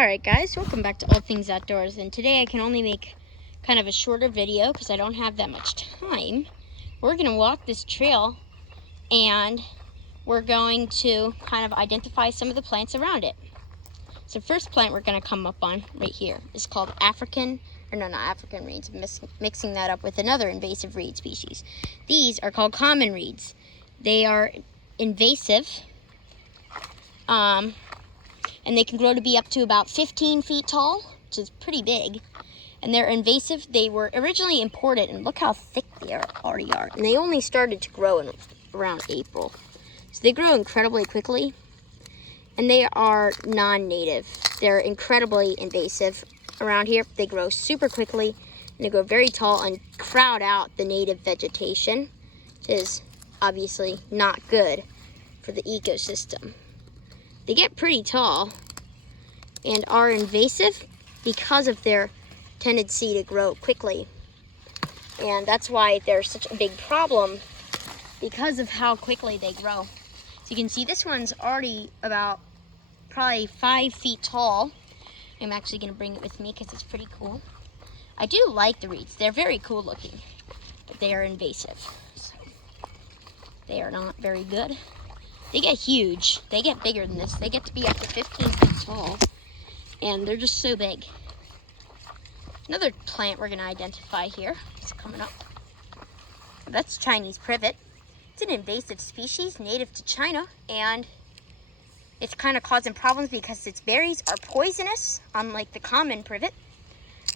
Alright guys, welcome back to All Things Outdoors, and today I can only make kind of a shorter video because I don't have that much time. We're going to walk this trail and we're going to kind of identify some of the plants around it. So first plant we're going to come up on right here is called not African reeds, I'm mixing that up with another invasive reed species. These are called common reeds. They are invasive. And they can grow to be up to about 15 feet tall, which is pretty big. And they're invasive. They were originally imported, and look how thick they already are. And they only started to grow in around April. So they grow incredibly quickly. And they are non-native. They're incredibly invasive around here. They grow super quickly, and they grow very tall and crowd out the native vegetation, which is obviously not good for the ecosystem. They get pretty tall and are invasive because of their tendency to grow quickly. And that's why they're such a big problem, because of how quickly they grow. So you can see this one's already about probably 5 feet tall. I'm actually going to bring it with me because it's pretty cool. I do like the reeds. They're very cool looking, but they are invasive. So they are not very good. They get huge. They get bigger than this. They get to be up to 15 feet tall. And they're just so big. Another plant we're going to identify here is coming up. That's Chinese privet. It's an invasive species native to China. And it's kind of causing problems because its berries are poisonous, unlike the common privet.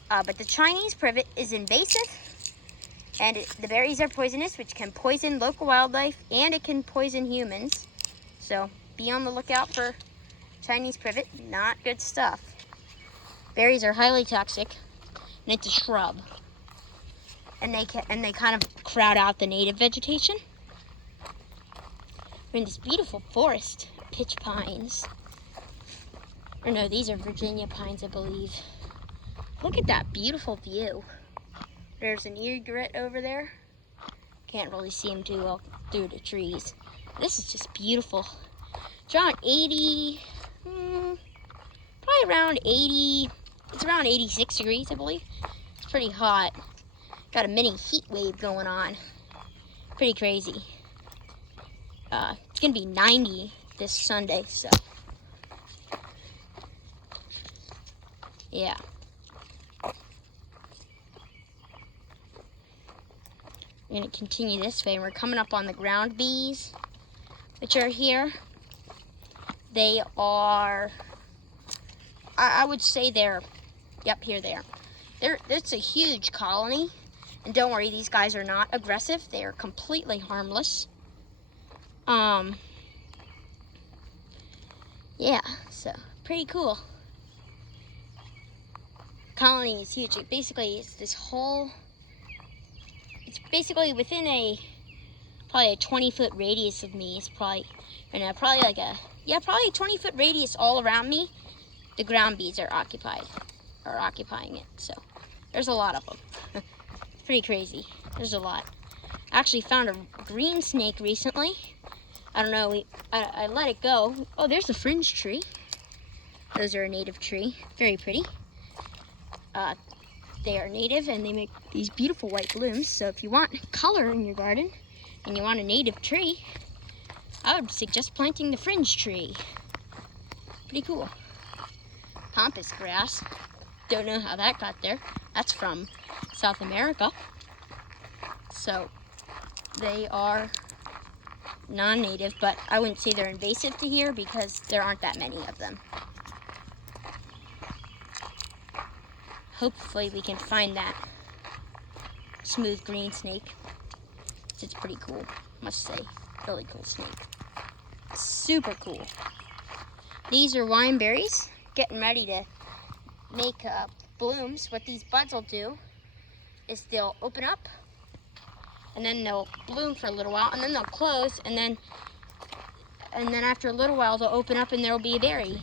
But the Chinese privet is invasive. And the berries are poisonous, which can poison local wildlife. And it can poison humans. So be on the lookout for Chinese privet. Not good stuff. Berries are highly toxic, and it's a shrub. And they kind of crowd out the native vegetation. We're in this beautiful forest, pitch pines. Or no, these are Virginia pines, I believe. Look at that beautiful view. There's an egret over there. Can't really see him too well through the trees. This is just beautiful. It's around 80, probably around 80, it's around 86 degrees, I believe. It's pretty hot. Got a mini heat wave going on. Pretty crazy. It's gonna be 90 this Sunday, so. Yeah. We're gonna continue this way, and we're coming up on the ground bees, which are here. They are, I would say here they are. It's a huge colony, and don't worry, these guys are not aggressive. They are completely harmless. Yeah, so pretty cool. Colony is huge. It basically is this whole, it's basically within probably a 20-foot radius of me. It's probably, probably like a 20-foot radius all around me. The ground bees are occupying it. So there's a lot of them. It's pretty crazy. There's a lot. I actually found a green snake recently. I don't know, I let it go. Oh, there's a fringe tree. Those are a native tree. Very pretty. They are native and they make these beautiful white blooms. So if you want color in your garden and you want a native tree, I would suggest planting the fringe tree. Pretty cool. Pampas grass. Don't know how that got there. That's from South America. So they are non-native, but I wouldn't say they're invasive to here because there aren't that many of them. Hopefully we can find that smooth green snake. It's pretty cool, must say. Really cool snake. Super cool. These are wine berries, getting ready to make blooms. What these buds will do is they'll open up, and then they'll bloom for a little while, and then they'll close, and then after a little while they'll open up and there'll be a berry.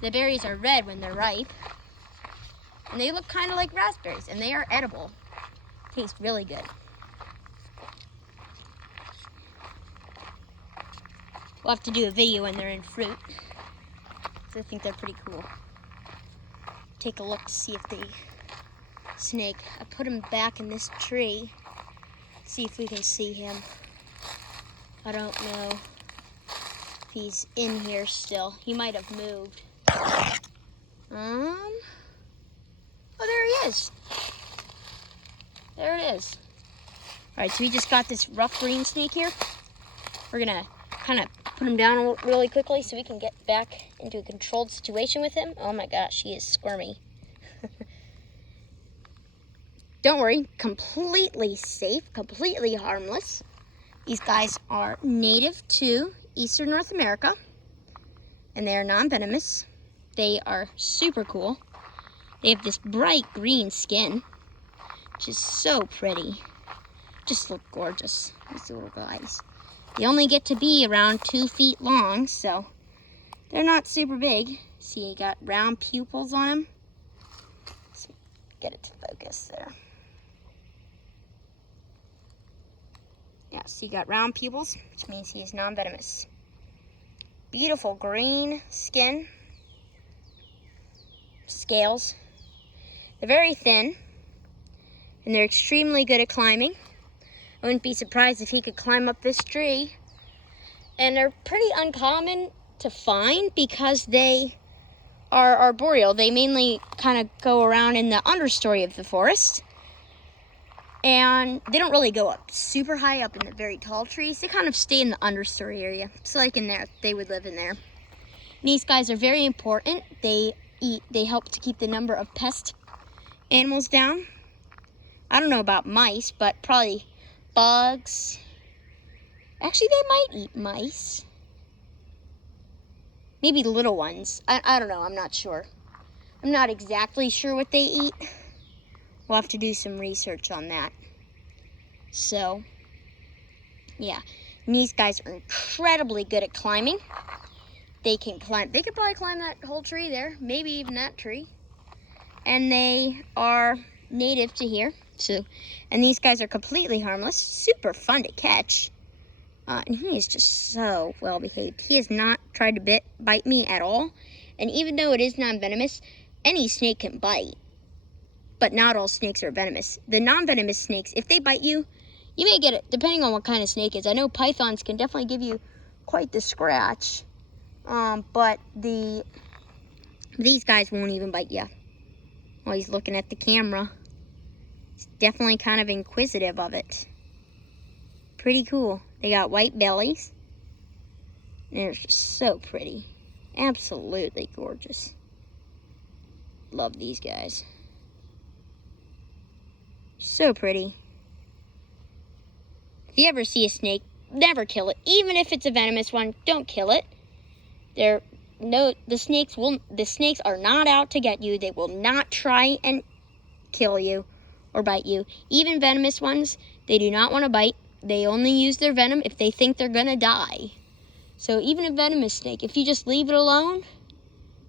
The berries are red when they're ripe, and they look kind of like raspberries, and they are edible. Taste really good. We'll have to do a video when they're in fruit. So I think they're pretty cool. take a look to see if the snake, I put him back in this tree, see if we can see him. I don't know if he's in here still. He might have moved. Oh, there he is. There it is. All right, so we just got this rough green snake here. We're gonna kind of put him down really quickly so we can get back into a controlled situation with him. Oh my gosh, he is squirmy. Don't worry, completely safe, completely harmless. These guys are native to Eastern North America, and they are non-venomous. They are super cool. They have this bright green skin, which is so pretty. Just look gorgeous, these little guys. They only get to be around 2 feet long, so they're not super big. See, you got round pupils on them. Let's get it to focus there. Yeah, so you got round pupils, which means he is non-venomous. Beautiful green skin. Scales. They're very thin, and they're extremely good at climbing. I wouldn't be surprised if he could climb up this tree. And they're pretty uncommon to find because they are arboreal. They mainly kind of go around in the understory of the forest. And they don't really go up super high up in the very tall trees. They kind of stay in the understory area. So like in there, they would live in there. And these guys are very important. They help to keep the number of pest animals down. I don't know about mice, but probably bugs. Actually, they might eat mice. Maybe little ones. I don't know, I'm not sure. I'm not exactly sure what they eat. We'll have to do some research on that. So, yeah. And these guys are incredibly good at climbing. They can climb. They could probably climb that whole tree there. Maybe even that tree. And they are native to here. And these guys are completely harmless. Super fun to catch. And he is just so well behaved. He has not tried to bite me at all. And even though it is non-venomous, any snake can bite. But not all snakes are venomous. The non-venomous snakes, if they bite you, you may get it, depending on what kind of snake it is. I know pythons can definitely give you quite the scratch. But these guys won't even bite you. While he's looking at the camera. He's definitely kind of inquisitive of it. Pretty cool. They got white bellies. And they're just so pretty. Absolutely gorgeous. Love these guys. So pretty. If you ever see a snake, never kill it. Even if it's a venomous one, don't kill it. The snakes are not out to get you. They will not try and kill you or bite you. Even venomous ones, they do not want to bite. They only use their venom if they think they're gonna die. So even a venomous snake, if you just leave it alone,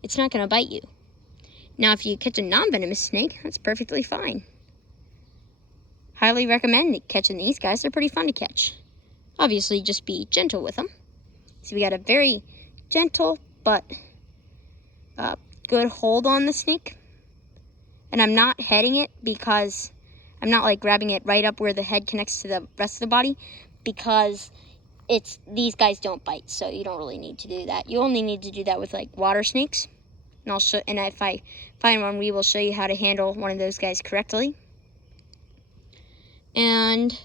it's not gonna bite you. Now, if you catch a non-venomous snake, that's perfectly fine. Highly recommend catching these guys. They're pretty fun to catch. Obviously, just be gentle with them. So we got a very gentle but good hold on the snake. And I'm not heading it because I'm not like grabbing it right up where the head connects to the rest of the body, because these guys don't bite, so you don't really need to do that. You only need to do that with like water snakes. And if I find one, we will show you how to handle one of those guys correctly. And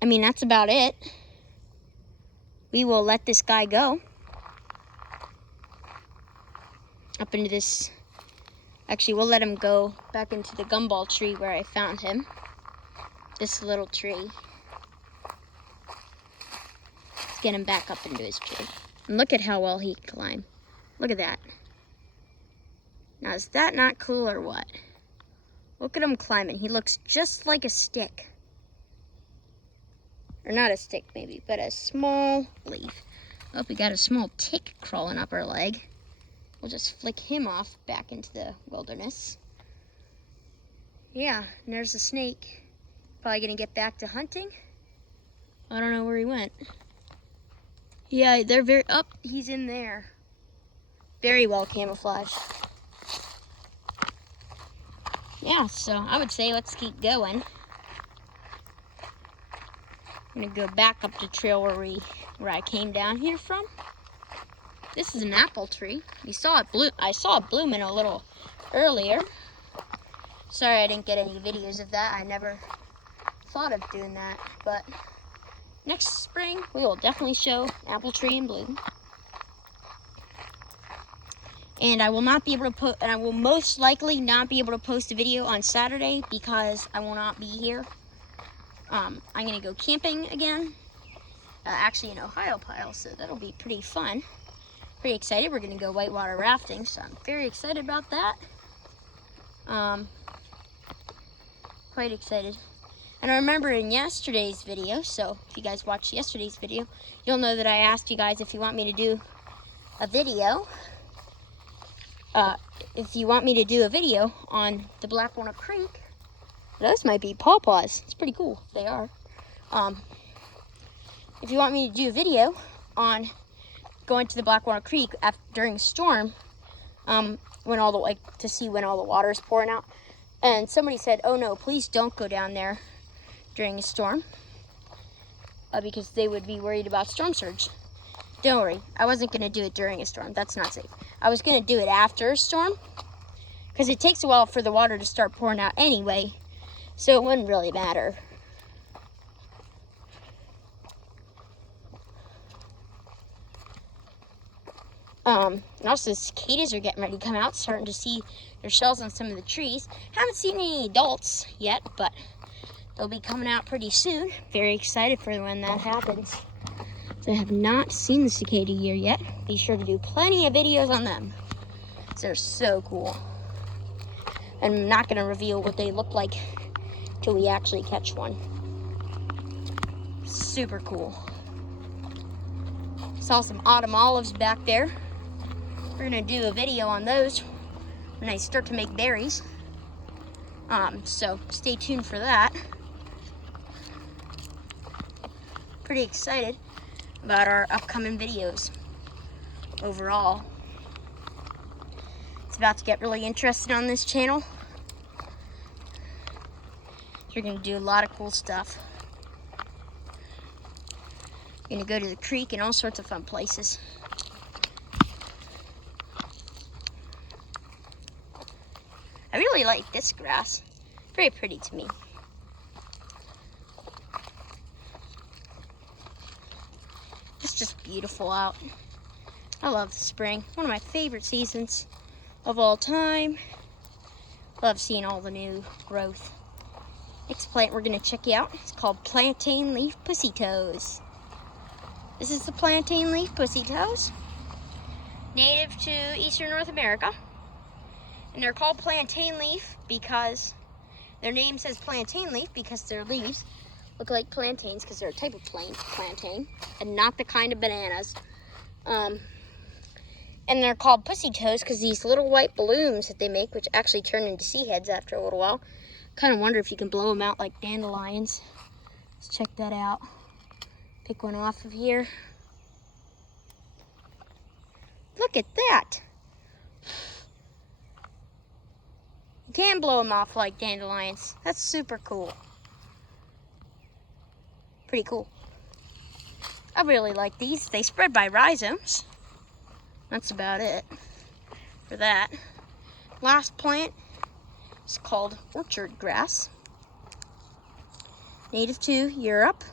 I mean, that's about it. We will let this guy go up into this. Actually, we'll let him go back into the gumball tree where I found him. This little tree. Let's get him back up into his tree. And look at how well he can climb. Look at that. Now, is that not cool or what? Look at him climbing. He looks just like a stick. Or not a stick, maybe, but a small leaf. Oh, we got a small tick crawling up our leg. We'll just flick him off back into the wilderness. Yeah, and there's the snake. Probably gonna get back to hunting. I don't know where he went. Yeah, they're he's in there. Very well camouflaged. yeah, so I would say let's keep going. I'm gonna go back up the trail where I came down here from. This is an apple tree. You saw it bloom. I saw it blooming a little earlier. Sorry I didn't get any videos of that. I never thought of doing that, but next spring we will definitely show apple tree in bloom. And I will not be able to put, and I will most likely not be able to post a video on Saturday because I will not be here. I'm gonna go camping again, actually in Ohio Pile, so that'll be pretty fun. Pretty excited. We're gonna go whitewater rafting, so I'm very excited about that. Quite excited. And I remember in yesterday's video, so if you guys watched yesterday's video, you'll know that I asked you guys if you want me to do a video. If you want me to do a video on the Black Walnut Creek. Those might be pawpaws. It's pretty cool. They are. If you want me to do a video on going to the Black Walnut Creek during a storm, when all the to see when all the water is pouring out, and somebody said, "Oh no, please don't go down there during a storm," because they would be worried about storm surge. Don't worry, I wasn't gonna do it during a storm. That's not safe. I was gonna do it after a storm, because it takes a while for the water to start pouring out anyway. So it wouldn't really matter. And also the cicadas are getting ready to come out, starting to see their shells on some of the trees. Haven't seen any adults yet, but they'll be coming out pretty soon. Very excited for when that happens. So I have not seen the cicada year yet. Be sure to do plenty of videos on them. They're so cool. I'm not going to reveal what they look like till we actually catch one. Super cool. Saw some autumn olives back there. We're gonna do a video on those when I start to make berries. So stay tuned for that. Pretty excited about our upcoming videos overall. It's about to get really interesting on this channel. We're gonna do a lot of cool stuff. We're gonna go to the creek and all sorts of fun places. I really like this grass. Very pretty to me. It's just beautiful out. I love the spring. One of my favorite seasons of all time. Love seeing all the new growth. Next plant we're gonna check out. It's called Plantain leaf Pusitos. This is the Plantain leaf Pusitos, native to Eastern North America. And they're called plantain leaf because their name says plantain leaf because their leaves look like plantains because they're a type of plantain and not the kind of bananas. And they're called Pusitos because these little white blooms that they make, which actually turn into sea heads after a little while. Kind of wonder if you can blow them out like dandelions. Let's check that out. Pick one off of here. Look at that. You can blow them off like dandelions. That's super cool. Pretty cool. I really like these. They spread by rhizomes. That's about it for that. Last plant is called orchard grass. Native to Europe.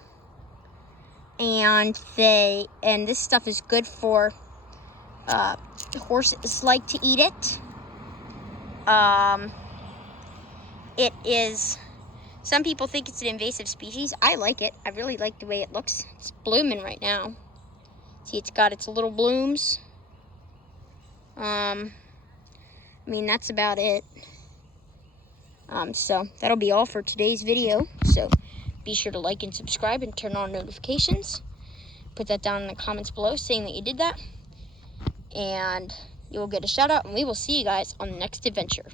And this stuff is good for horses like to eat it. It is, some people think it's an invasive species. I like it. I really like the way it looks. It's blooming right now. See, it's got its little blooms. I mean, that's about it. So that'll be all for today's video. So be sure to like and subscribe and turn on notifications. Put that down in the comments below saying that you did that. And you will get a shout out, and we will see you guys on the next adventure.